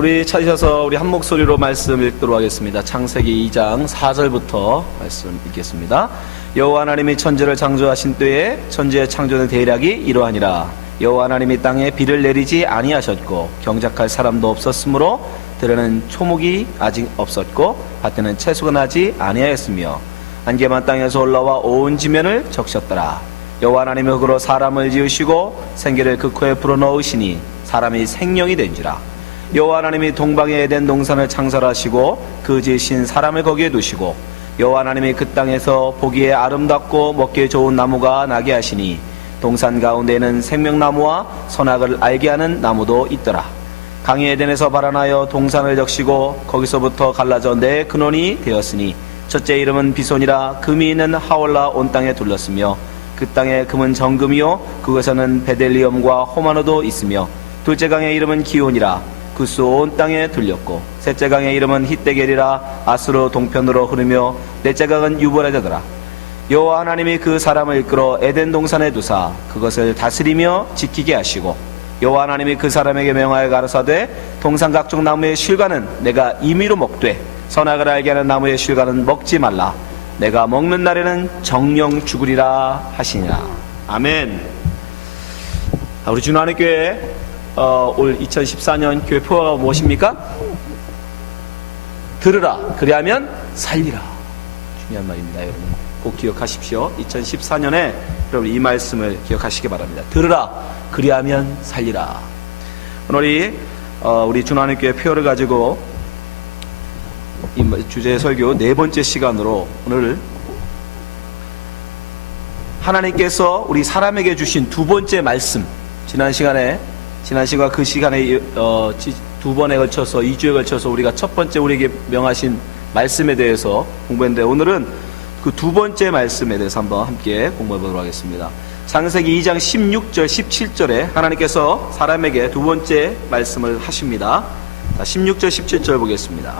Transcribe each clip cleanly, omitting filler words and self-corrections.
우리 찾으셔서 우리 한 목소리로 말씀 읽도록 하겠습니다. 창세기 2장 4절부터 말씀 읽겠습니다. 여호와 하나님이 천지를 창조하신 때에 천지의 창조된 대략이 이러하니라. 여호와 하나님이 땅에 비를 내리지 아니하셨고 경작할 사람도 없었으므로 들에는 초목이 아직 없었고 밭에는 채소가 나지 아니하였으며 안개만 땅에서 올라와 온 지면을 적셨더라. 여호와 하나님이 흙으로 사람을 지으시고 생기를 그 코에 불어넣으시니 사람이 생명이 된지라. 여호와 하나님이 동방의 에덴 동산을 창설하시고 그 지으신 사람을 거기에 두시고 여호와 하나님이 그 땅에서 보기에 아름답고 먹기에 좋은 나무가 나게 하시니 동산 가운데에는 생명나무와 선악을 알게 하는 나무도 있더라. 강이 에덴에서 발안하여 동산을 적시고 거기서부터 갈라져 네 근원이 되었으니 첫째 이름은 비손이라. 금이 있는 하올라 온 땅에 둘렀으며 그 땅에 금은 정금이요 그것에는 베델리엄과 호마노도 있으며 둘째 강의 이름은 기온이라. 그 수 온 땅에 둘렸고 셋째 강의 이름은 히데겔이라. 아수르 동편으로 흐르며 넷째 강은 유브라데더라. 여호와 하나님이 그 사람을 이끌어 에덴 동산에 두사 그것을 다스리며 지키게 하시고 여호와 하나님이 그 사람에게 명하여 가라사대 동산 각종 나무의 실과는 내가 임의로 먹되 선악을 알게 하는 나무의 실과는 먹지 말라. 내가 먹는 날에는 정령 죽으리라 하시니라. 아멘. 우리 주나는교회 올 2014년 교회 표어가 무엇입니까? 들으라 그리하면 살리라. 중요한 말입니다. 여러분 꼭 기억하십시오. 2014년에 여러분 이 말씀을 기억하시기 바랍니다. 들으라 그리하면 살리라. 오늘 우리 주나는교회 표어를 가지고 이 주제 설교 네 번째 시간으로 오늘 하나님께서 우리 사람에게 주신 두 번째 말씀, 지난 시간과 그 시간에 두 번에 걸쳐서 2주에 걸쳐서 우리가 첫 번째 우리에게 명하신 말씀에 대해서 공부했는데 오늘은 그 두 번째 말씀에 대해서 한번 함께 공부해 보도록 하겠습니다. 창세기 2장 16절 17절에 하나님께서 사람에게 두 번째 말씀을 하십니다. 16절 17절 보겠습니다.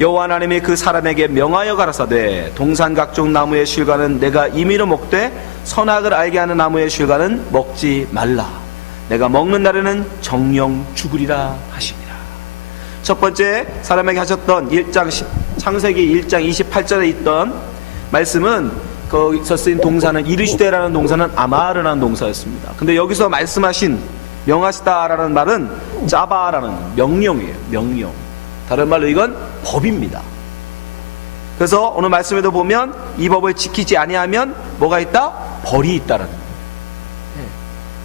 여호와 하나님이 그 사람에게 명하여 가라사대 동산 각종 나무의 실과는 내가 임의로 먹되 선악을 알게 하는 나무의 실과는 먹지 말라. 내가 먹는 날에는 정령 죽으리라 하시니라. 첫 번째 사람에게 하셨던 창세기 1장 28절에 있던 말씀은 거기서 쓰인 동사는 이르시되라는 동사는 아마르라는 동사였습니다. 근데 여기서 말씀하신 명하시다라는 말은 짜바라는 명령이에요. 명령. 다른 말로 이건 법입니다. 그래서 오늘 말씀에도 보면 이 법을 지키지 아니하면 뭐가 있다? 벌이 있다라는 거예요.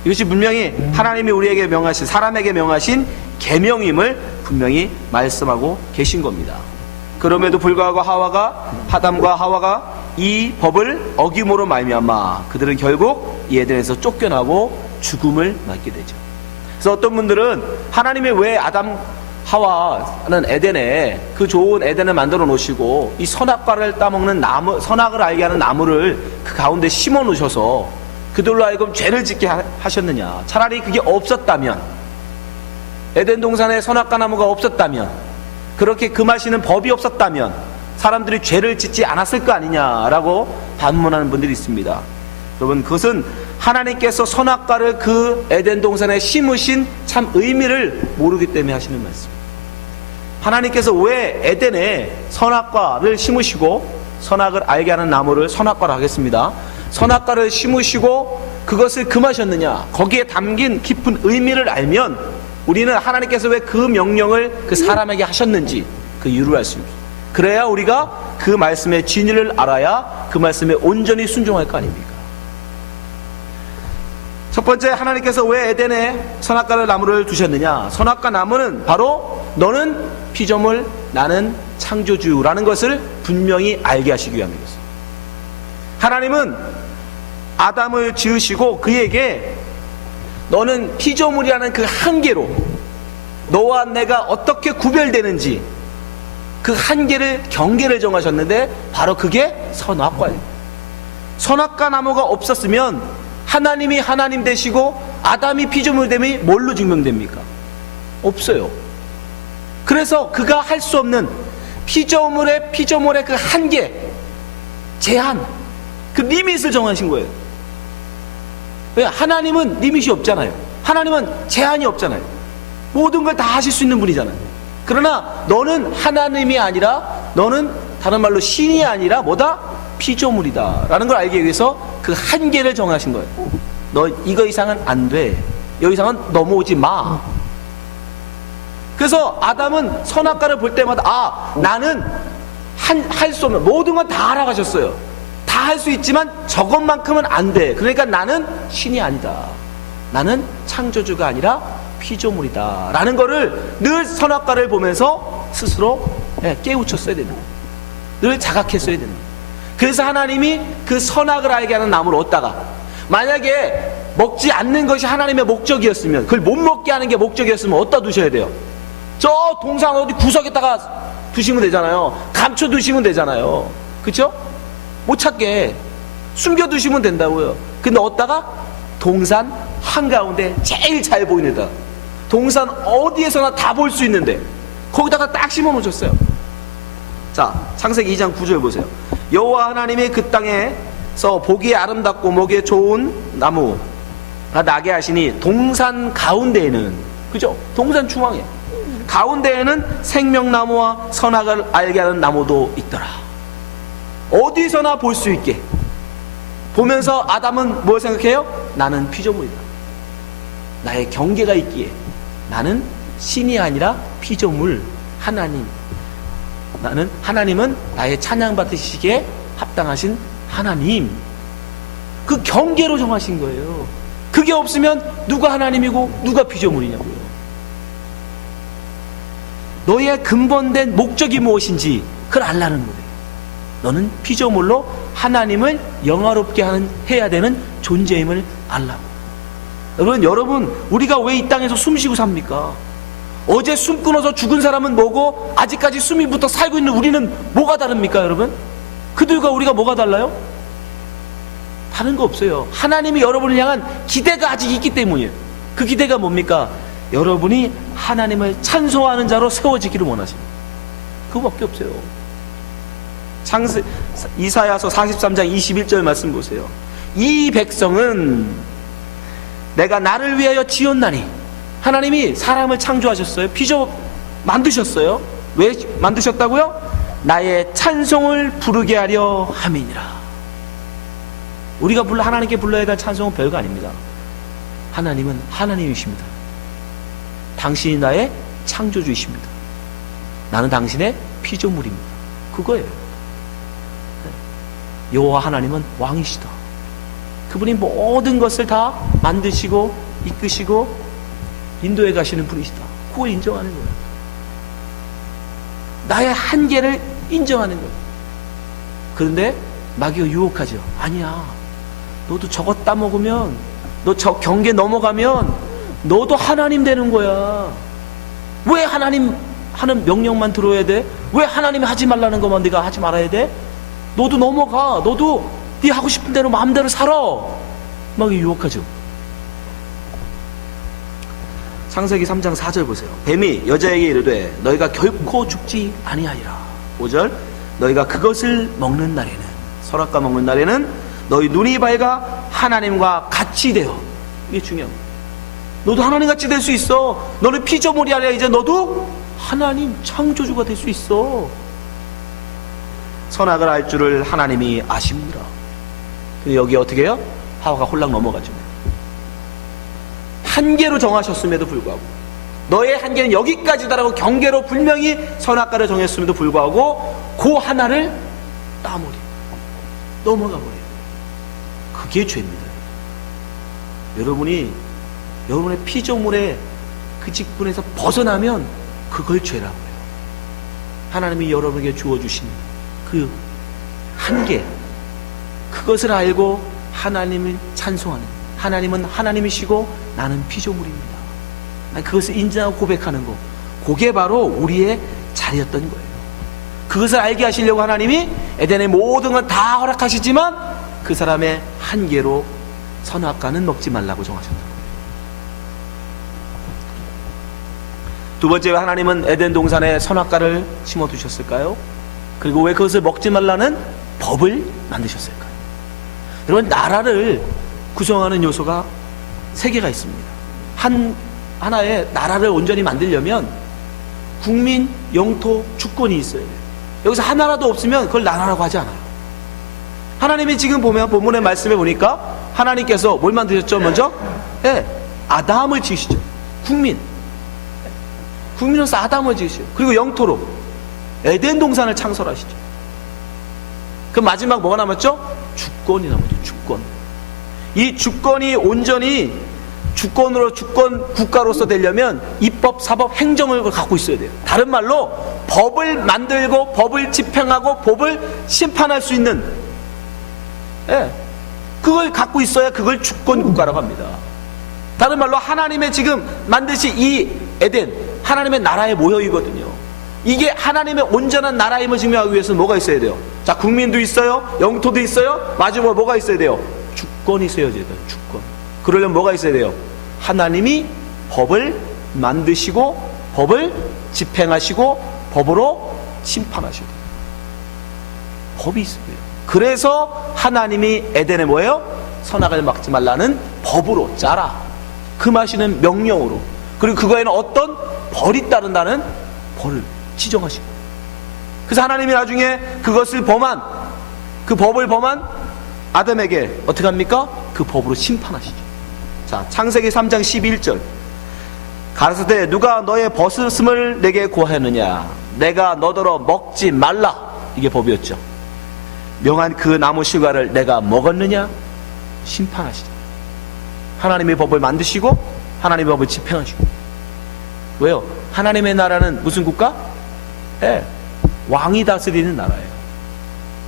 이것이 분명히 하나님이 우리에게 명하신, 사람에게 명하신 계명임을 분명히 말씀하고 계신 겁니다. 그럼에도 불구하고 아담과 하와가 이 법을 어김으로 말미암아 그들은 결국 이 에덴에서 쫓겨나고 죽음을 맞게 되죠. 그래서 어떤 분들은 하나님이 왜 아담 하와는 에덴에 그 좋은 에덴을 만들어 놓으시고 이 선악과를 따먹는 나무, 선악을 알게 하는 나무를 그 가운데 심어 놓으셔서 그들로 하여금 죄를 짓게 하셨느냐. 차라리 그게 없었다면, 에덴 동산에 선악과 나무가 없었다면, 그렇게 금하시는 법이 없었다면 사람들이 죄를 짓지 않았을 거 아니냐라고 반문하는 분들이 있습니다. 여러분 그것은 하나님께서 선악과를 그 에덴 동산에 심으신 참 의미를 모르기 때문에 하시는 말씀. 하나님께서 왜 에덴에 선악과를 심으시고 선악을 알게 하는 나무를 선악과로 하겠습니다. 선악과를 심으시고 그것을 금하셨느냐. 거기에 담긴 깊은 의미를 알면 우리는 하나님께서 왜 그 명령을 그 사람에게 하셨는지 그 이유를 알 수 있습니다. 그래야 우리가 그 말씀의 진리를 알아야 그 말씀에 온전히 순종할 거 아닙니까? 첫 번째, 하나님께서 왜 에덴에 선악과 나무를 두셨느냐. 선악과 나무는 바로 너는 피조물, 나는 창조주라는 것을 분명히 알게 하시기 위함이었어요. 하나님은 아담을 지으시고 그에게 너는 피조물이라는 그 한계로 너와 내가 어떻게 구별되는지 그 한계를, 경계를 정하셨는데 바로 그게 선악과예요. 선악과 나무가 없었으면 하나님이 하나님 되시고 아담이 피조물 됨이 뭘로 증명됩니까? 없어요. 그래서 그가 할 수 없는 피조물의 그 한계, 제한, 그 리밋을 정하신 거예요. 왜? 하나님은 리밋이 없잖아요. 하나님은 제한이 없잖아요. 모든 걸 다 하실 수 있는 분이잖아요. 그러나 너는 하나님이 아니라, 너는 다른 말로 신이 아니라 뭐다? 피조물이다 라는 걸 알기 위해서 그 한계를 정하신 거예요. 너 이거 이상은 안 돼, 여기 이상은 넘어오지 마. 그래서 아담은 선악과를 볼 때마다 나는 할 수 없는 모든 건 다 알아가셨어요. 다 할 수 있지만 저것만큼은 안 돼. 그러니까 나는 신이 아니다, 나는 창조주가 아니라 피조물이다 라는 거를 늘 선악과를 보면서 스스로 깨우쳤어야 되는 거예요. 늘 자각했어야 되는 거예요. 그래서 하나님이 그 선악을 알게 하는 나무를 얻다가, 만약에 먹지 않는 것이 하나님의 목적이었으면, 그걸 못 먹게 하는 게 목적이었으면 어디다 두셔야 돼요? 저 동산 어디 구석에다가 두시면 되잖아요. 감춰 두시면 되잖아요. 그쵸? 못 찾게 숨겨 두시면 된다고요. 근데 어디다가? 동산 한가운데 제일 잘 보이는 데다, 동산 어디에서나 다 볼 수 있는데 거기다가 딱 심어 놓으셨어요. 자, 창세기 2장 9절 보세요. 여호와 하나님이 그 땅에서 보기에 아름답고 먹기에 좋은 나무가 나게 하시니 동산 가운데에는, 그죠? 동산 중앙에 가운데에는 생명나무와 선악을 알게 하는 나무도 있더라. 어디서나 볼 수 있게 보면서 아담은 뭘 생각해요? 나는 피조물이다, 나의 경계가 있기에 나는 신이 아니라 피조물, 하나님은 나의 찬양받으시기에 합당하신 하나님, 그 경계로 정하신 거예요. 그게 없으면 누가 하나님이고 누가 피조물이냐고요. 너의 근본된 목적이 무엇인지 그걸 알라는 거예요. 너는 피조물로 하나님을 영화롭게 해야 되는 존재임을 알라고. 여러분, 우리가 왜 이 땅에서 숨 쉬고 삽니까? 어제 숨 끊어서 죽은 사람은 뭐고, 아직까지 숨이 붙어 살고 있는 우리는 뭐가 다릅니까, 여러분? 그들과 우리가 뭐가 달라요? 다른 거 없어요. 하나님이 여러분을 향한 기대가 아직 있기 때문이에요. 그 기대가 뭡니까? 여러분이 하나님을 찬송하는 자로 세워지기를 원하십니다. 그거밖에 없어요. 이사야서 43장 21절 말씀 보세요. 이 백성은 내가 나를 위하여 지었나니, 하나님이 사람을 창조하셨어요. 만드셨어요. 왜 만드셨다고요? 나의 찬송을 부르게 하려 함이니라. 우리가 하나님께 불러야 될 찬송은 별거 아닙니다. 하나님은 하나님이십니다. 당신이 나의 창조주이십니다. 나는 당신의 피조물입니다. 그거예요. 여호와 하나님은 왕이시다. 그분이 모든 것을 다 만드시고 이끄시고 인도해 가시는 분이시다. 그걸 인정하는 거예요. 나의 한계를 인정하는 거예요. 그런데 마귀가 유혹하죠. 아니야, 너도 저것 따먹으면, 너 저 경계 넘어가면 너도 하나님 되는 거야. 왜 하나님 하는 명령만 들어야 돼? 왜 하나님이 하지 말라는 것만 네가 하지 말아야 돼? 너도 넘어가. 너도 네 하고 싶은 대로 마음대로 살아. 막 유혹하죠. 창세기 3장 4절 보세요. 뱀이 여자에게 이르되 너희가 결코 죽지 아니하리라. 5절 너희가 그것을 먹는 날에는, 선악과 먹는 날에는 너희 눈이 밝아 하나님과 같이 되어. 이게 중요한 거예요. 너도 하나님같이 될 수 있어. 너는 피조물이 아니라 이제 너도 하나님 창조주가 될 수 있어. 선악을 알 줄을 하나님이 아십니다. 근데 여기 어떻게 해요? 하와가 홀랑 넘어가죠. 한계로 정하셨음에도 불구하고, 너의 한계는 여기까지다라고 경계로 분명히 선악과를 정했음에도 불구하고 그 하나를 따버려, 넘어가 버려요. 그게 죄입니다. 여러분의 피조물의 그 직분에서 벗어나면 그걸 죄라고 해요. 하나님이 여러분에게 주어주신 그 한계, 그것을 알고 하나님을 찬송하는, 하나님은 하나님이시고 나는 피조물입니다, 그것을 인정하고 고백하는 것, 그게 바로 우리의 자리였던 거예요. 그것을 알게 하시려고 하나님이 에덴의 모든 건 다 허락하시지만 그 사람의 한계로 선악과는 먹지 말라고 정하셨다. 두 번째, 하나님은 에덴 동산에 선악과를 심어두셨을까요? 그리고 왜 그것을 먹지 말라는 법을 만드셨을까요? 여러분, 나라를 구성하는 요소가 세 개가 있습니다. 하나의 나라를 온전히 만들려면 국민, 영토, 주권이 있어야 돼요. 여기서 하나라도 없으면 그걸 나라라고 하지 않아요. 하나님이 지금 보면 본문의 말씀에 보니까 하나님께서 뭘 만드셨죠? 먼저 아담을 지으시죠. 국민으로서 아담을 지으시죠. 그리고 영토로 에덴 동산을 창설하시죠. 그 마지막 뭐가 남았죠? 주권이 남았죠. 주권. 이 주권이 온전히 주권 국가로서 되려면 입법, 사법, 행정을 갖고 있어야 돼요. 다른 말로 법을 만들고 법을 집행하고 법을 심판할 수 있는, 그걸 갖고 있어야 그걸 주권 국가라고 합니다. 다른 말로 하나님의 지금 만드신 이 에덴, 하나님의 나라의 모형이거든요. 이게 하나님의 온전한 나라임을 증명하기 위해서는 뭐가 있어야 돼요? 자, 국민도 있어요, 영토도 있어요. 마지막으로 뭐가 있어야 돼요? 주권이 있어야 돼요. 주권. 그러려면 뭐가 있어야 돼요? 하나님이 법을 만드시고 법을 집행하시고 법으로 심판하셔야 돼요. 법이 있어야 돼요. 그래서 하나님이 에덴에 뭐예요? 선악을 막지 말라는 법으로 짜라, 금하시는 명령으로, 그리고 그거에는 어떤 벌이 따른다는 벌을 지정하시고, 그래서 하나님이 나중에 그것을 범한, 그 법을 범한 아담에게 어떻게 합니까? 그 법으로 심판하시죠. 자, 창세기 3장 11절. 가라사대 누가 너의 벗음을 내게 고하였느냐? 내가 너더러 먹지 말라. 이게 법이었죠. 명한 그 나무 실과를 내가 먹었느냐? 심판하시죠. 하나님의 법을 만드시고 하나님의 법을 집행하시고. 왜요? 하나님의 나라는 무슨 국가? 왕이 다스리는 나라예요.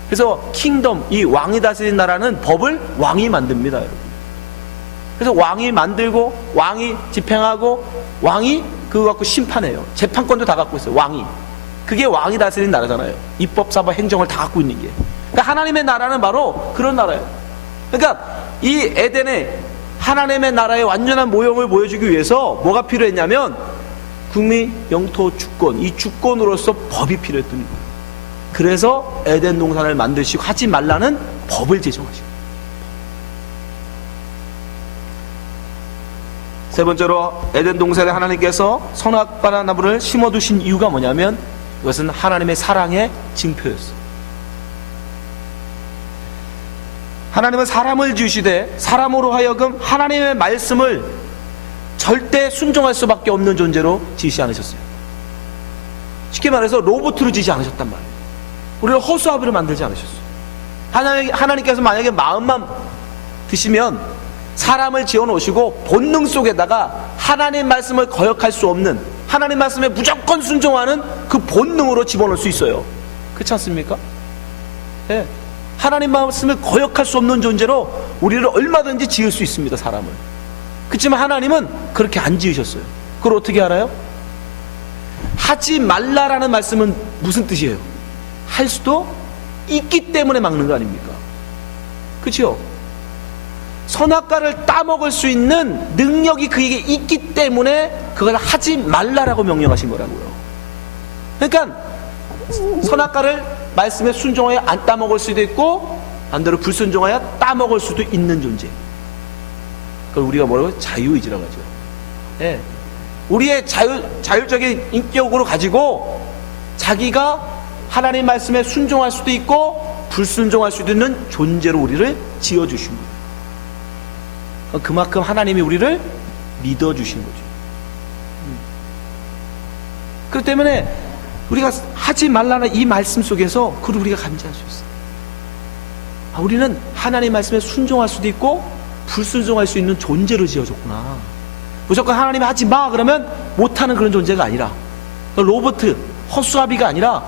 그래서 킹덤, 이 왕이 다스리는 나라는 법을 왕이 만듭니다, 여러분. 그래서 왕이 만들고 왕이 집행하고 왕이 그거 갖고 심판해요. 재판권도 다 갖고 있어요, 왕이. 그게 왕이 다스리는 나라잖아요. 입법, 사법, 행정을 다 갖고 있는 게. 그러니까 하나님의 나라는 바로 그런 나라예요. 그러니까 이 에덴에 하나님의 나라의 완전한 모형을 보여주기 위해서 뭐가 필요했냐면 국민, 영토, 주권, 이 주권으로서 법이 필요했던 거예요. 그래서 에덴 동산을 만드시고 하지 말라는 법을 제정하시고. 세 번째로 에덴 동산에 하나님께서 선악과나 나무를 심어두신 이유가 뭐냐면 이것은 하나님의 사랑의 증표였어요. 하나님은 사람을 지으시되 사람으로 하여금 하나님의 말씀을 절대 순종할 수밖에 없는 존재로 지으시지 않으셨어요. 쉽게 말해서 로봇으로 지으시지 않으셨단 말이에요. 우리를 허수아비로 만들지 않으셨어요. 하나님께서 만약에 마음만 드시면 사람을 지어놓으시고 본능 속에다가 하나님 말씀을 거역할 수 없는, 하나님 말씀에 무조건 순종하는 그 본능으로 집어넣을 수 있어요. 그렇지 않습니까? 네. 하나님 말씀을 거역할 수 없는 존재로 우리를 얼마든지 지을 수 있습니다, 사람을. 그렇지만 하나님은 그렇게 안 지으셨어요. 그걸 어떻게 알아요? 하지 말라라는 말씀은 무슨 뜻이에요? 할 수도 있기 때문에 막는 거 아닙니까? 그렇죠? 선악과를 따먹을 수 있는 능력이 그에게 있기 때문에 그걸 하지 말라라고 명령하신 거라고요. 그러니까 선악과를 말씀에 순종하여 안 따먹을 수도 있고 반대로 불순종하여 따먹을 수도 있는 존재. 그걸 우리가 뭐라고? 자유의지라고 하죠. 예. 우리의 자율적인 인격으로 가지고 자기가 하나님 말씀에 순종할 수도 있고 불순종할 수도 있는 존재로 우리를 지어주신 거예요. 그만큼 하나님이 우리를 믿어주신 거죠. 그렇기 때문에 우리가 하지 말라는 이 말씀 속에서 그걸 우리가 감지할 수 있어요. 우리는 하나님 말씀에 순종할 수도 있고 불순종할 수 있는 존재로 지어졌구나. 무조건 하나님이 하지 마 그러면 못하는 그런 존재가 아니라, 로봇, 허수아비가 아니라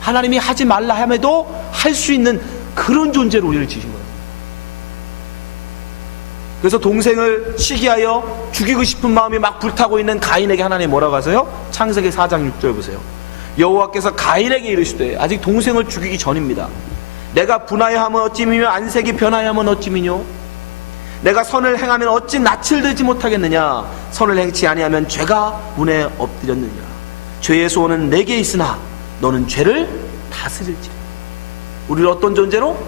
하나님이 하지 말라 함에도 할 수 있는 그런 존재로 우리를 지으신 거예요. 그래서 동생을 시기하여 죽이고 싶은 마음이 막 불타고 있는 가인에게 하나님이 뭐라고 하세요? 창세기 4장 6절 보세요. 여호와께서 가인에게 이르시되, 아직 동생을 죽이기 전입니다. 내가 분하여 하면 어찌미뇨 안색이 변하여 하면 어찌미뇨? 내가 선을 행하면 어찌 낯을 들지 못하겠느냐? 선을 행치 아니하면 죄가 문에 엎드렸느냐? 죄의 소원은 내게 있으나 너는 죄를 다스릴지라. 우리를 어떤 존재로?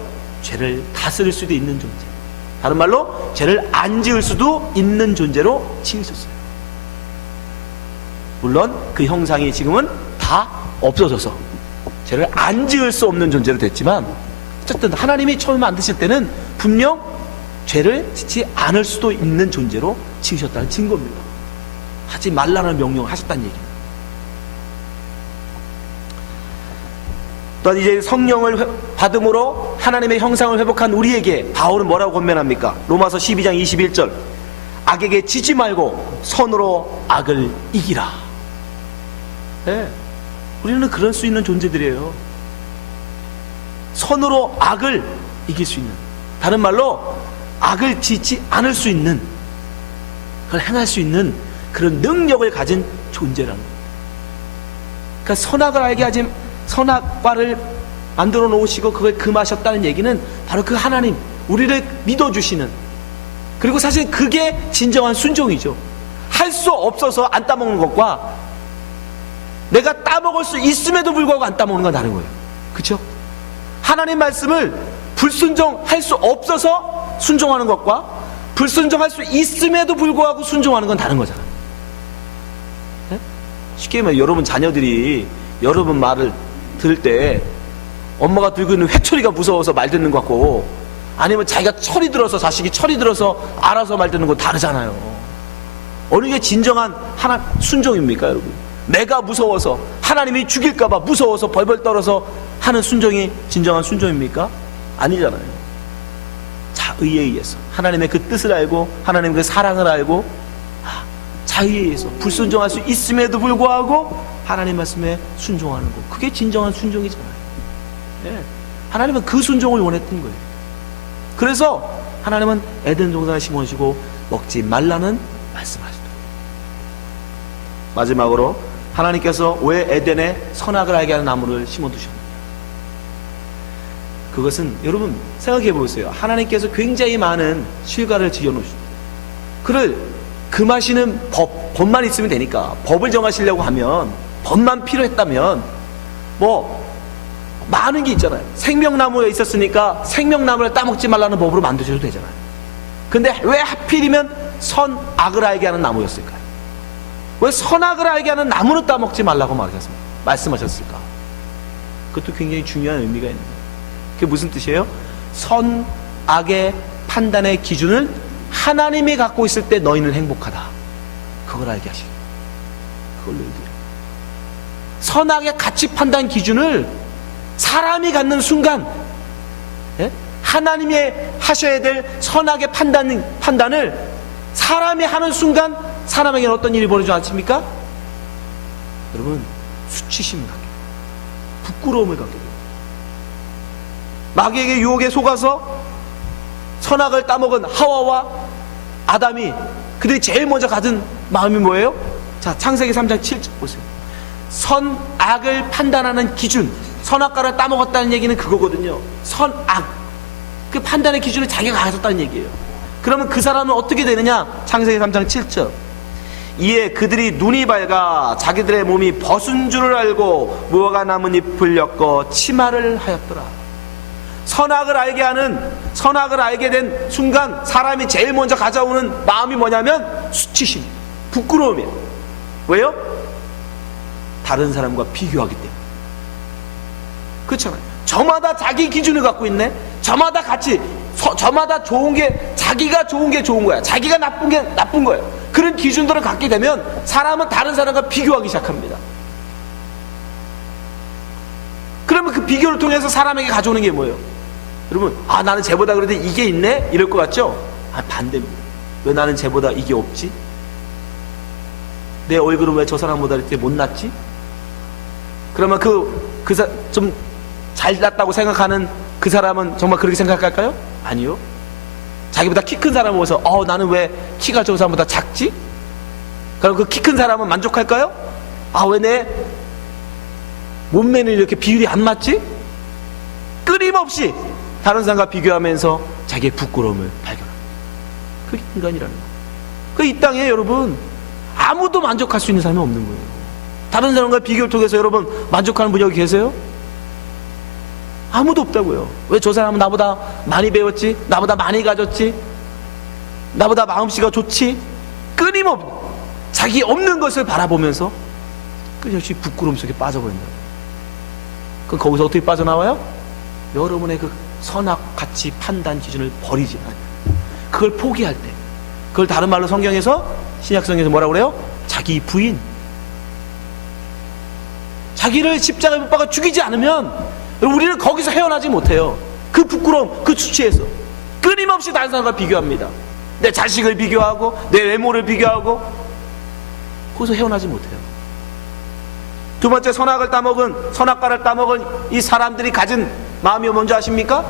죄를 다스릴 수도 있는 존재. 다른 말로 죄를 안 지을 수도 있는 존재로 지으셨어요. 물론 그 형상이 지금은 다 없어져서 죄를 안 지을 수 없는 존재로 됐지만, 어쨌든 하나님이 처음 만드실 때는 분명 죄를 짓지 않을 수도 있는 존재로 지으셨다는 증거입니다. 하지 말라는 명령을 하셨다는 얘기입니다. 또한 이제 성령을 받음으로 하나님의 형상을 회복한 우리에게 바울은 뭐라고 권면합니까? 로마서 12장 21절, 악에게 지지 말고 선으로 악을 이기라. 네, 우리는 그럴 수 있는 존재들이에요. 선으로 악을 이길 수 있는, 다른 말로 악을 짓지 않을 수 있는, 그걸 행할 수 있는 그런 능력을 가진 존재라는 겁니다. 그러니까 선악을 알게 하지, 선악과를 만들어 놓으시고 그걸 금하셨다는 얘기는 바로 그 하나님, 우리를 믿어주시는, 그리고 사실 그게 진정한 순종이죠. 할 수 없어서 안 따먹는 것과 내가 따먹을 수 있음에도 불구하고 안 따먹는 건 다른 거예요. 그렇죠? 하나님 말씀을 불순종할 수 없어서 순종하는 것과 불순종할 수 있음에도 불구하고 순종하는 건 다른 거잖아요. 네? 쉽게 말하면 여러분 자녀들이 여러분 말을 들을 때 엄마가 들고 있는 회초리가 무서워서 말 듣는 것 같고, 아니면 자기가 철이 들어서, 자식이 철이 들어서 알아서 말 듣는 건 다르잖아요. 어느 게 진정한 순종입니까, 여러분? 내가 무서워서, 하나님이 죽일까봐 무서워서 벌벌 떨어서 하는 순종이 진정한 순종입니까? 아니잖아요. 자의에 의해서, 하나님의 그 뜻을 알고, 하나님의 그 사랑을 알고, 자의에 의해서 불순종할 수 있음에도 불구하고 하나님 말씀에 순종하는 것, 그게 진정한 순종이잖아요. 네. 하나님은 그 순종을 원했던 거예요. 그래서 하나님은 에덴 동산을 심으시고 먹지 말라는 말씀하시더라고요. 마지막으로 하나님께서 왜 에덴에 선악을 알게 하는 나무를 심어두셨느냐, 그것은 여러분 생각해 보세요. 하나님께서 굉장히 많은 실과를 지어놓으십니다. 그를 금하시는 법만 있으면 되니까, 법을 정하시려고 하면, 법만 필요했다면 뭐 많은 게 있잖아요. 생명나무에 있었으니까 생명나무를 따먹지 말라는 법으로 만드셔도 되잖아요. 근데 왜 하필이면 선악을 알게 하는 나무였을까요? 왜 선악을 알게 하는 나무는 따먹지 말라고 말씀하셨을까? 그것도 굉장히 중요한 의미가 있는 거예요. 그게 무슨 뜻이에요? 선악의 판단의 기준을 하나님이 갖고 있을 때 너희는 행복하다, 그걸 알게 하시고, 그걸로 얘기해요. 선악의 가치 판단 기준을 사람이 갖는 순간, 예? 하나님이 하셔야 될 선악의 판단을 사람이 하는 순간 사람에게는 어떤 일이 벌어지지 않습니까? 여러분, 수치심을 갖게 돼요. 부끄러움을 갖게 돼요. 마귀에게 유혹에 속아서 선악을 따먹은 하와와 아담이, 그들이 제일 먼저 가진 마음이 뭐예요? 자, 창세기 3장 7절 보세요. 선악을 판단하는 기준, 선악과를 따먹었다는 얘기는 그거거든요. 선악, 그 판단의 기준을 자기가 가졌다는 얘기예요. 그러면 그 사람은 어떻게 되느냐? 창세기 3장 7절, 이에 그들이 눈이 밝아 자기들의 몸이 벗은 줄을 알고 무화과 나뭇잎을 엮어 치마를 하였더라. 선악을 알게 된 순간 사람이 제일 먼저 가져오는 마음이 뭐냐면 수치심, 부끄러움이에요. 왜요? 다른 사람과 비교하기 때문에. 그렇잖아요. 저마다 자기 기준을 갖고 있네. 저마다 같이, 저마다 좋은 게, 자기가 좋은 게 좋은 거야, 자기가 나쁜 게 나쁜 거예요. 그런 기준들을 갖게 되면 사람은 다른 사람과 비교하기 시작합니다. 그러면 그 비교를 통해서 사람에게 가져오는 게 뭐예요? 여러분, 나는 쟤보다 그래도 이게 있네? 이럴 것 같죠? 반대입니다. 왜 나는 쟤보다 이게 없지? 내 얼굴은 왜 저 사람보다 이렇게 못났지? 그러면 좀 잘났다고 생각하는 그 사람은 정말 그렇게 생각할까요? 아니요. 자기보다 키 큰 사람을 보면서 나는 왜 키가 저 사람보다 작지? 그럼 그 키 큰 사람은 만족할까요? 왜 내 몸매는 이렇게 비율이 안 맞지? 끊임없이 다른 사람과 비교하면서 자기의 부끄러움을 발견합니다. 그게 인간이라는 거예요. 이 땅에 여러분 아무도 만족할 수 있는 사람이 없는 거예요. 다른 사람과 비교를 통해서 여러분 만족하는 분이 여기 계세요? 아무도 없다고요. 왜 저 사람은 나보다 많이 배웠지? 나보다 많이 가졌지? 나보다 마음씨가 좋지? 끊임없이 자기 없는 것을 바라보면서 끊임없이 부끄러움 속에 빠져버린다. 그럼 거기서 어떻게 빠져나와요? 여러분의 그 선악 가치 판단 기준을 버리지 않아요. 그걸 포기할 때, 그걸 다른 말로 성경에서, 신약성경에서 뭐라고 그래요? 자기 부인. 자기를 십자가에 못 박아 죽이지 않으면 우리는 거기서 헤어나지 못해요. 그 부끄러움, 그 수치에서 끊임없이 다른 사람과 비교합니다. 내 자식을 비교하고 내 외모를 비교하고, 거기서 헤어나지 못해요. 두 번째, 선악과를 따먹은 이 사람들이 가진 마음이 뭔지 아십니까?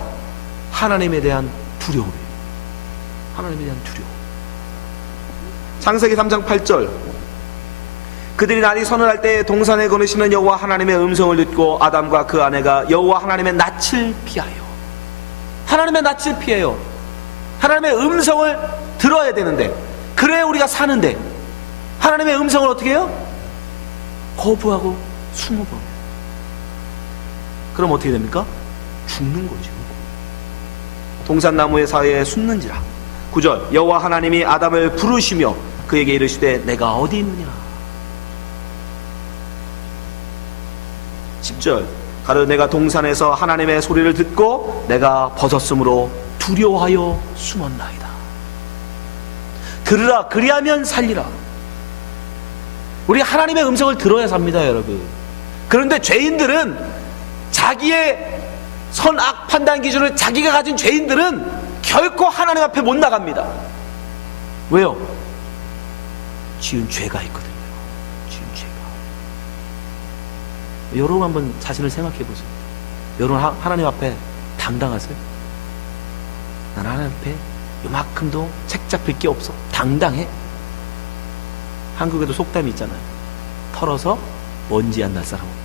하나님에 대한 두려움이에요. 하나님에 대한 두려움. 창세기 3장 8절, 그들이 날이 서늘할 때 동산에 거느시는 여호와 하나님의 음성을 듣고 아담과 그 아내가 여호와 하나님의 낯을 피하여. 하나님의 낯을 피해요. 하나님의 음성을 들어야 되는데, 그래야 우리가 사는데 하나님의 음성을 어떻게 해요? 거부하고 숨어버려요. 그럼 어떻게 됩니까? 죽는 거죠. 동산나무의 사이에 숨는지라. 9절, 여호와 하나님이 아담을 부르시며 그에게 이르시되 내가 어디 있느냐. 10절, 가로 내가 동산에서 하나님의 소리를 듣고 내가 벗었으므로 두려워하여 숨었나이다. 들으라, 그리하면 살리라. 우리 하나님의 음성을 들어야 삽니다, 여러분. 그런데 죄인들은, 자기의 선악 판단 기준을 자기가 가진 죄인들은 결코 하나님 앞에 못 나갑니다. 왜요? 지은 죄가 있거든요. 지은 죄가. 여러분 한번 자신을 생각해 보세요. 여러분 하나님 앞에 당당하세요? 난 하나님 앞에 요만큼도 책 잡힐 게 없어. 당당해. 한국에도 속담이 있잖아요. 털어서 먼지 안 날 사람 없다.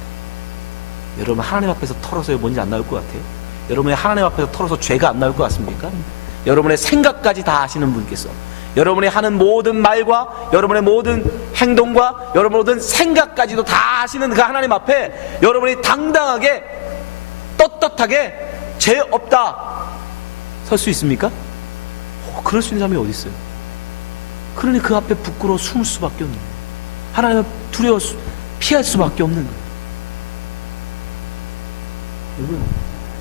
여러분 하나님 앞에서 털어서 먼지 안 나올 것 같아요? 여러분의 하나님 앞에서 털어서 죄가 안 나올 것 같습니까? 여러분의 생각까지 다 아시는 분께서, 여러분이 하는 모든 말과 여러분의 모든 행동과 여러분의 모든 생각까지도 다 아시는 그 하나님 앞에 여러분이 당당하게 떳떳하게 죄 없다 설 수 있습니까? 그럴 수 있는 사람이 어디 있어요? 그러니 그 앞에 부끄러워 숨을 수밖에 없는 거예요. 하나님을 두려워 피할 수밖에 없는 거예요. 여러분,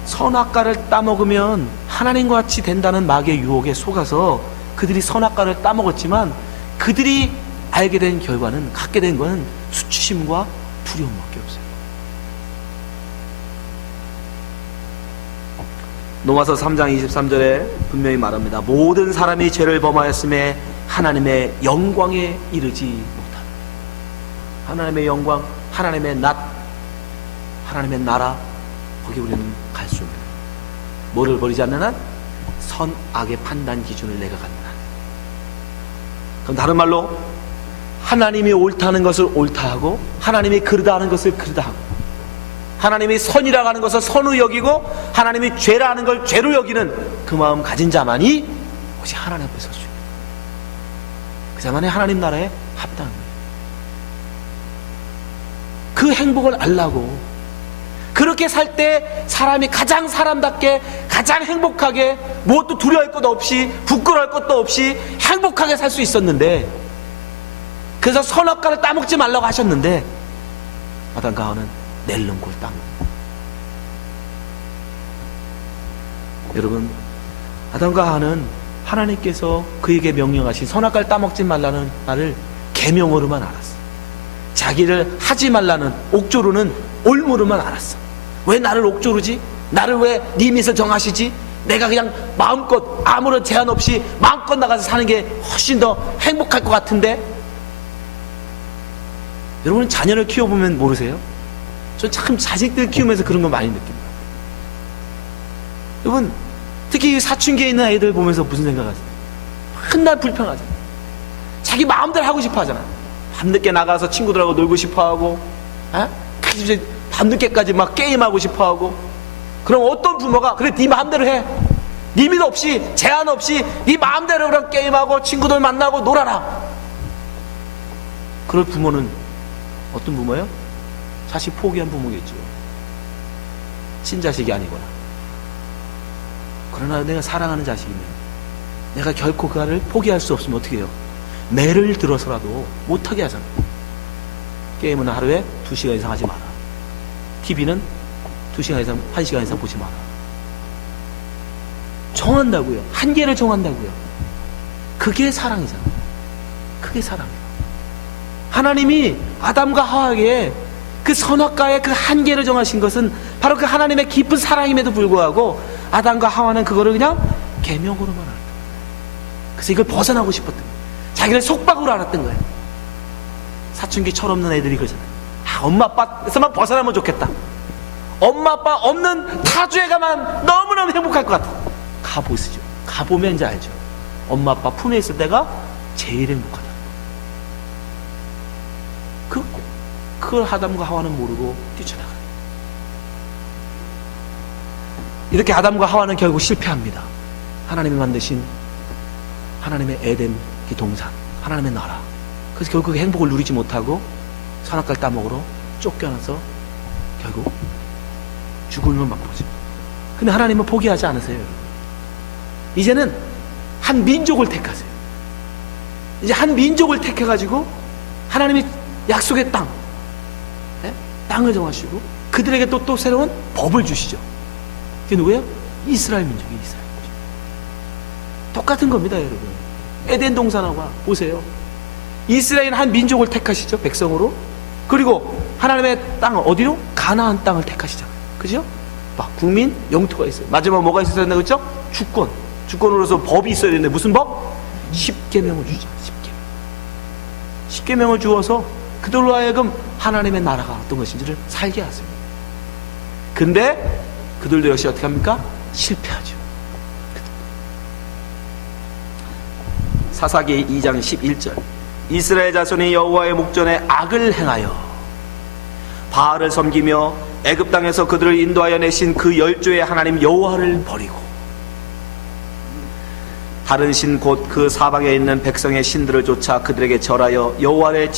선악과를 따먹으면 하나님과 같이 된다는 마귀의 유혹에 속아서 그들이 선악과를 따먹었지만 그들이 알게 된 결과는, 갖게 된 것은 수치심과 두려움밖에 없어요. 로마서 3장 23절에 분명히 말합니다. 모든 사람이 죄를 범하였음에 하나님의 영광에 이르지 못한다. 하나님의 영광, 하나님의 낫, 하나님의 나라, 거기 우리는 갈 수 없는. 뭐를 버리지 않는 한? 선악의 판단 기준을 내가 갖는 한. 그럼 다른 말로 하나님이 옳다는 것을 옳다 하고, 하나님이 그르다 하는 것을 그르다 하고, 하나님이 선이라고 하는 것을 선으로 여기고, 하나님이 죄라 하는 걸 죄로 여기는 그 마음 가진 자만이 오직 하나님 앞에 설 수 있는, 그 자만이 하나님 나라에 합당한 거예요. 그 행복을 알라고, 그렇게 살 때 사람이 가장 사람답게, 가장 행복하게, 무엇도 두려워할 것도 없이 부끄러워할 것도 없이 행복하게 살 수 있었는데, 그래서 선악과를 따먹지 말라고 하셨는데 아담과 하와는 낼름 꼴 따먹. 여러분, 아담과 하와는 하나님께서 그에게 명령하신 선악과를 따먹지 말라는 말을 계명으로만 알았어. 자기를 하지 말라는 옥조로는 올무로만 알았어. 왜 나를 옥조르지? 나를 왜 네 밑을 정하시지? 내가 그냥 마음껏 아무런 제한 없이 마음껏 나가서 사는 게 훨씬 더 행복할 것 같은데. 여러분 자녀를 키워보면 모르세요? 저 참 자식들 키우면서 그런 거 많이 느낍니다. 여러분 특히 사춘기에 있는 아이들 보면서 무슨 생각하세요? 맨날 불평하잖아요. 자기 마음대로 하고 싶어 하잖아요. 밤늦게 나가서 친구들하고 놀고 싶어 하고, 밤늦게까지 막 게임하고 싶어 하고. 그럼 어떤 부모가 그래 네 마음대로 해, 리밋 없이 제한 없이 네 마음대로 그냥 게임하고 친구들 만나고 놀아라. 그럴 부모는 어떤 부모예요? 자식 포기한 부모겠죠. 친자식이 아니거나. 그러나 내가 사랑하는 자식이면 내가 결코 그 아이를 포기할 수 없으면 어떻게 해요? 매를 들어서라도 못하게 하잖아요. 게임은 하루에 2시간 이상 하지 마라. TV는 2시간 이상, 1시간 이상 보지 마라. 정한다고요. 한계를 정한다고요. 그게 사랑이잖아. 그게 사랑이에요. 하나님이 아담과 하와에게 그 선악과의 그 한계를 정하신 것은 바로 그 하나님의 깊은 사랑임에도 불구하고 아담과 하와는 그거를 그냥 계명으로만 알았던 거예요. 그래서 이걸 벗어나고 싶었던 거예요. 자기를 속박으로 알았던 거예요. 사춘기 철없는 애들이 그러잖아요. 엄마 아빠에서만 벗어나면 좋겠다. 엄마 아빠 없는 타주에 가면 너무너무 행복할 것 같아. 가보시죠. 가보면 이제 알죠. 엄마 아빠 품에 있을 때가 제일 행복하다. 그걸 아담과 하와는 모르고 뛰쳐나가요. 이렇게 아담과 하와는 결국 실패합니다. 하나님이 만드신 하나님의 에덴 동산, 하나님의 나라. 그래서 결국 그 행복을 누리지 못하고 선악과를 따먹으러 쫓겨나서 결국 죽음을 맛보죠. 근데 하나님은 포기하지 않으세요. 이제는 한 민족을 택하세요. 이제 한 민족을 택해가지고 하나님이 약속의 땅을 정하시고 그들에게 또 새로운 법을 주시죠. 그게 누구예요? 이스라엘 민족이 이스라엘 민족. 똑같은 겁니다, 여러분. 에덴 동산하고 보세요. 이스라엘은 한 민족을 택하시죠, 백성으로. 그리고 하나님의 땅 어디로? 가나안 땅을 택하시잖아요. 그죠? 막 국민 영토가 있어요. 마지막 뭐가 있어야 된다 그랬죠? 주권으로서 법이 있어야 되는데 무슨 법? 10계명을 주죠. 10계명을 주어서 그들로 하여금 하나님의 나라가 어떤 것인지를 살게 하세요. 근데 그들도 역시 어떻게 합니까? 실패하죠. 사사기 2장 11절 이스라엘 자손이 여호와의 목전에 악을 행하여 바알을 섬기며 애굽 땅에서 그들을 인도하여 내신 그 10조의 하나님 여호와를 버리고 다른 신 곧 그 사방에 있는 백성의 신들을 쫓아 그들에게 절하여 여호와의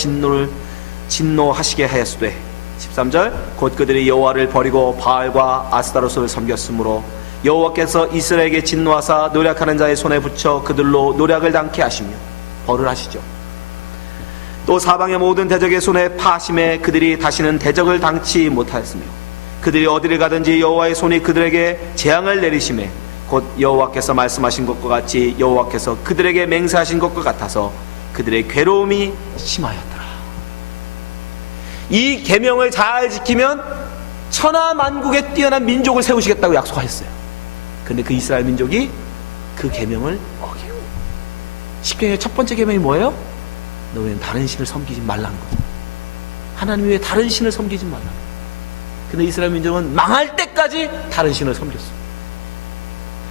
진노하시게 하였으되 13절 곧 그들이 여호와를 버리고 바알과 아스타로스를 섬겼으므로 여호와께서 이스라엘에게 진노하사 노략하는 자의 손에 붙여 그들로 노략을 당케 하시며 벌을 하시죠. 또 사방의 모든 대적의 손에 파심에 그들이 다시는 대적을 당치 못하였으며 그들이 어디를 가든지 여호와의 손이 그들에게 재앙을 내리심에 곧 여호와께서 말씀하신 것과 같이 여호와께서 그들에게 맹세하신 것과 같아서 그들의 괴로움이 심하였더라. 이 계명을 잘 지키면 천하만국에 뛰어난 민족을 세우시겠다고 약속하셨어요. 근데 그 이스라엘 민족이 그 계명을 어기고 10계명의 첫 번째 계명이 뭐예요? 너희는 다른 신을 섬기지 말라는 거죠. 하나님 외에 다른 신을 섬기지 말라는 거예요. 근데 이스라엘 민족은 망할 때까지 다른 신을 섬겼어요.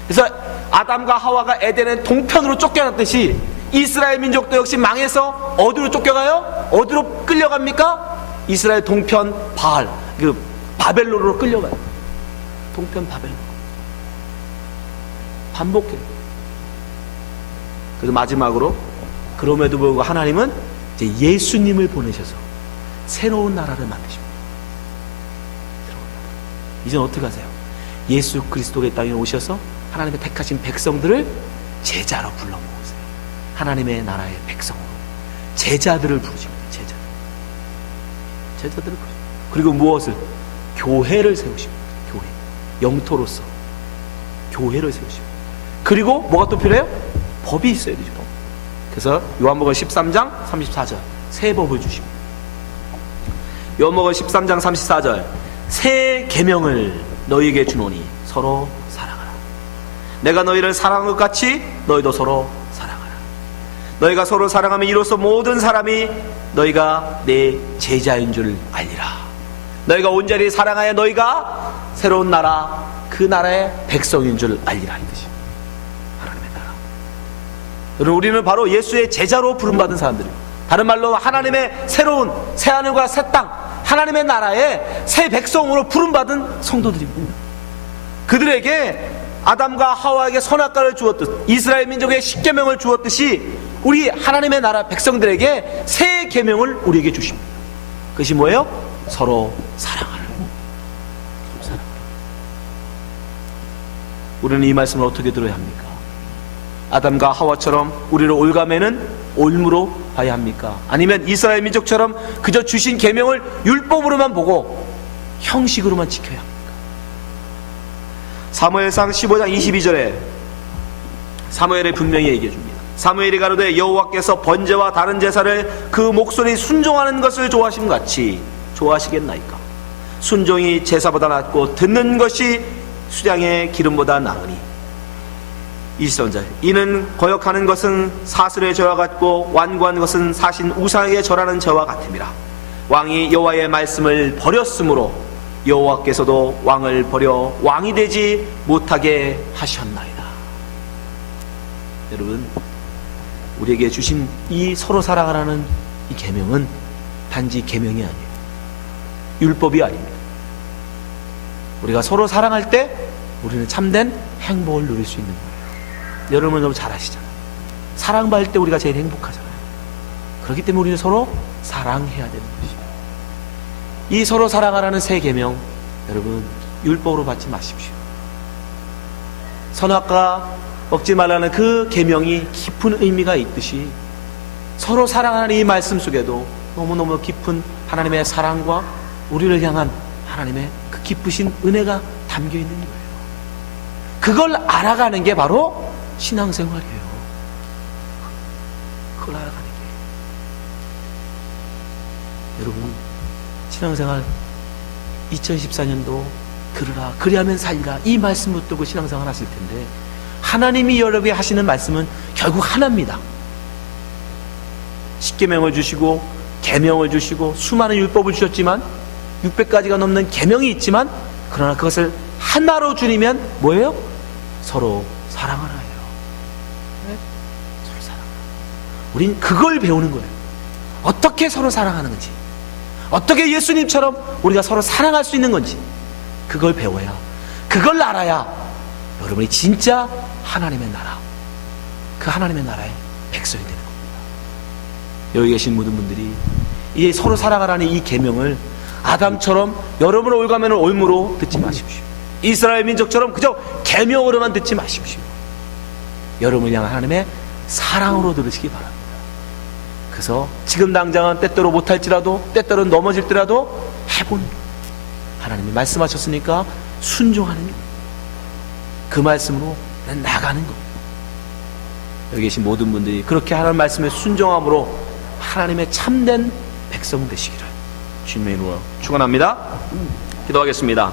그래서 아담과 하와가 에덴의 동편으로 쫓겨났듯이 이스라엘 민족도 역시 망해서 어디로 쫓겨가요? 어디로 끌려갑니까? 이스라엘 동편 바알, 바벨론으로 끌려가요. 동편 바벨론. 반복해요. 그래서 마지막으로 그럼에도 불구하고 하나님은 이제 예수님을 보내셔서 새로운 나라를 만드십니다. 이제는 어떻게 하세요? 예수 그리스도가 이 땅에 오셔서 하나님의 택하신 백성들을 제자로 불러 모으세요. 하나님의 나라의 백성으로 제자들을 부르십니다. 제자들을 부르십니다. 그리고 무엇을? 교회를 세우십니다. 교회. 영토로서 교회를 세우십니다. 그리고 뭐가 또 필요해요? 법이 있어야 되죠. 법. 그래서 요한복음 13장 34절 새 법을 주십니다. 요한복음 13장 34절 새 계명을 너희에게 주노니 서로 사랑하라. 내가 너희를 사랑한 것 같이 너희도 서로 사랑하라. 너희가 서로 사랑하면 이로써 모든 사람이 너희가 내 제자인 줄 알리라. 너희가 온전히 사랑하여 너희가 새로운 나라 그 나라의 백성인 줄 알리라. 이 뜻이 하나님의 나라. 여러분 우리는 바로 예수의 제자로 부름받은 사람들입니다. 다른 말로 하나님의 새로운 새하늘과 새 땅 하나님의 나라의 새 백성으로 부름받은 성도들입니다. 그들에게 아담과 하와에게 선악과를 주었듯 이스라엘 민족의 10계명을 주었듯이 우리 하나님의 나라 백성들에게 새 계명을 우리에게 주십니다. 그것이 뭐예요? 서로 사랑하라. 서로 사랑하라. 우리는 이 말씀을 어떻게 들어야 합니까? 아담과 하와처럼 우리를 올가매는 올무로 봐야 합니까? 아니면 이스라엘 민족처럼 그저 주신 계명을 율법으로만 보고 형식으로만 지켜야 합니까? 사무엘상 15장 22절에 사무엘이 분명히 얘기해 줍니다. 사무엘이 가로되 여호와께서 번제와 다른 제사를 그 목소리 순종하는 것을 좋아하심 같이 좋아하시겠나이까? 순종이 제사보다 낫고 듣는 것이 수량의 기름보다 나으니. 23절 이는 거역하는 것은 사슬의 죄와 같고 완고한 것은 사신 우상에게 절하는 죄와 같음이라. 왕이 여호와의 말씀을 버렸으므로 여호와께서도 왕을 버려 왕이 되지 못하게 하셨나이다. 여러분, 우리에게 주신 이 서로 사랑하라는 이 계명은 단지 계명이 아니에요. 율법이 아닙니다. 우리가 서로 사랑할 때 우리는 참된 행복을 누릴 수 있는 거예요. 여러분 너무 잘 아시잖아요. 사랑받을 때 우리가 제일 행복하잖아요. 그렇기 때문에 우리는 서로 사랑해야 되는 것입니다. 이 서로 사랑하라는 새 계명, 여러분 율법으로 받지 마십시오. 선악과 먹지 말라는 그 계명이 깊은 의미가 있듯이 서로 사랑하는 이 말씀 속에도 너무너무 깊은 하나님의 사랑과 우리를 향한 하나님의 그 기쁘신 은혜가 담겨 있는 거예요. 그걸 알아가는 게 바로 신앙생활이에요. 그걸 알아가는 게. 여러분, 신앙생활 2014년도 들으라, 그리하면 살리라, 이 말씀 붙들고 신앙생활 하실 텐데, 하나님이 여러분에게 하시는 말씀은 결국 하나입니다. 십계명을 주시고 계명을 주시고 수많은 율법을 주셨지만 600가지가 넘는 계명이 있지만, 그러나 그것을 하나로 줄이면 뭐예요? 서로 사랑하라예요. 네? 서로 사랑하라. 우린 그걸 배우는 거예요. 어떻게 서로 사랑하는 건지, 어떻게 예수님처럼 우리가 서로 사랑할 수 있는 건지, 그걸 배워야, 그걸 알아야 여러분이 진짜 하나님의 나라, 그 하나님의 나라의 백성이 되는 겁니다. 여기 계신 모든 분들이 이 서로 사랑하라는 이 계명을 아담처럼 여러분을 올가면을 올무로 듣지 마십시오. 이스라엘 민족처럼 그저 계명으로만 듣지 마십시오. 여러분을 향한 하나님의 사랑으로 들으시기 바랍니다. 그래서 지금 당장은 때때로 못할지라도, 때때로 넘어질지라도 해보는 것, 하나님이 말씀하셨으니까 순종하는 것, 그 말씀으로 나가는 것. 여기 계신 모든 분들이 그렇게 하나님 말씀에 순종함으로 하나님의 참된 백성 되시기를 주님의 이름으로 축원합니다. 기도하겠습니다.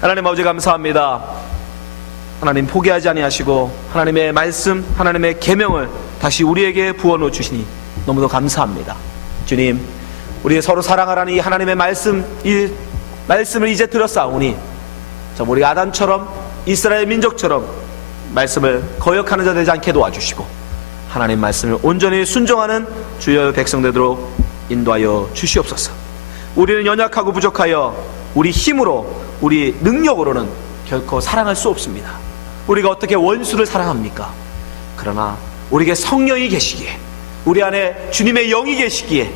하나님 아버지 감사합니다. 하나님 포기하지 아니하시고 하나님의 말씀, 하나님의 계명을 다시 우리에게 부어놓아 주시니 너무도 감사합니다. 주님, 우리 서로 사랑하라는 이 하나님의 말씀, 이 말씀을 이제 들었사오니 참 우리 아담처럼 이스라엘 민족처럼 말씀을 거역하는 자 되지 않게 도와주시고 하나님 말씀을 온전히 순종하는 주여 백성 되도록 인도하여 주시옵소서. 우리는 연약하고 부족하여 우리 힘으로, 우리 능력으로는 결코 사랑할 수 없습니다. 우리가 어떻게 원수를 사랑합니까? 그러나 우리에게 성령이 계시기에, 우리 안에 주님의 영이 계시기에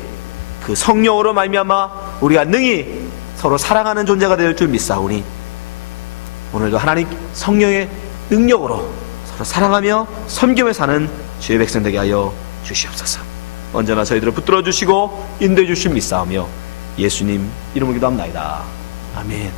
그 성령으로 말미암아 우리가 능히 서로 사랑하는 존재가 될 줄 믿사오니 오늘도 하나님 성령의 능력으로 서로 사랑하며 섬기며 사는 주의 백성 되게 하여 주시옵소서. 언제나 저희들을 붙들어 주시고 인도해 주실 믿사오며 예수님 이름으로 기도합나이다. 아멘.